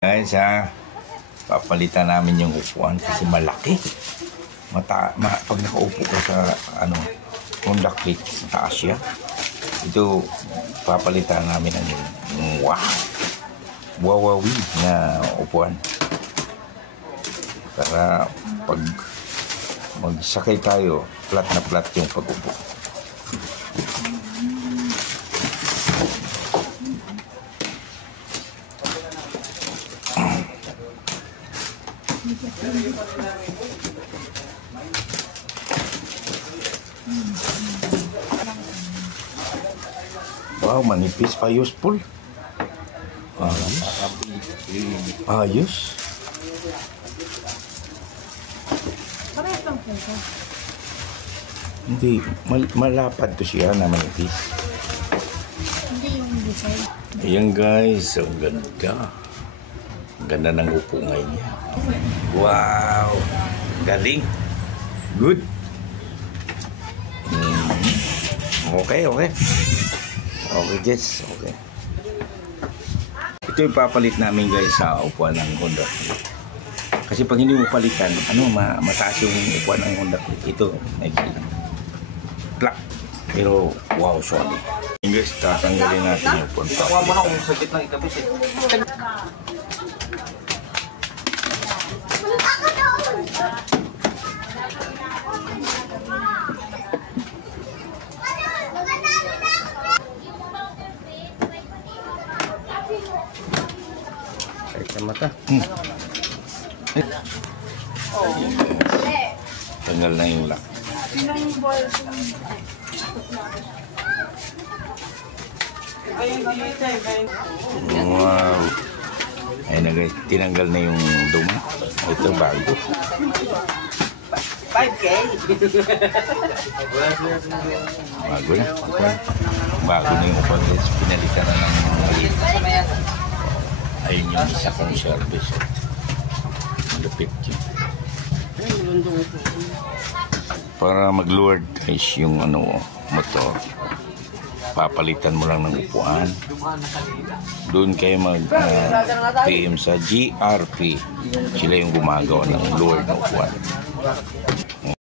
Guys papalitan namin yung upuan kasi malaki. Pag nakaupo ka sa Honda Click, mataas siya. Ito papalitan namin ng wawawi na upuan. Para pag magsakay tayo, flat na flat yung pag-upo. Wow, manipis pa, useful. Ayos. Hindi, malapad to siya na manipis. Hindi yung design. Ayan guys, ang ganda. Ang ganda ng upo ngayon niya. Wow, galing. Good. Okay. Okay, Jess. Okay. Ito yung papalit namin guys sa upuan ng Honda. Kasi pag hindi mo palitan, mataas yung upuan ng Honda. Ito, plak. Pero, wow, sorry. Guys, tatanggalin natin yung upuan. Huwag mo na kung sakit ng ikabit eh. Sa mata. Tanggal na yung lock. Wow. Ayun na guys, tinanggal na yung duma. Ito bago. 5K? Bago na. Bago na yung upuan guys. Pinalitan na ng maliit. Ayun yung isa kong service. Malupit yun. Para mag-lowered guys yung motor, papalitan mo lang ng upuan. Doon kayo mag-PM sa GRP. Sila yung gumagawa ng lowered na upuan.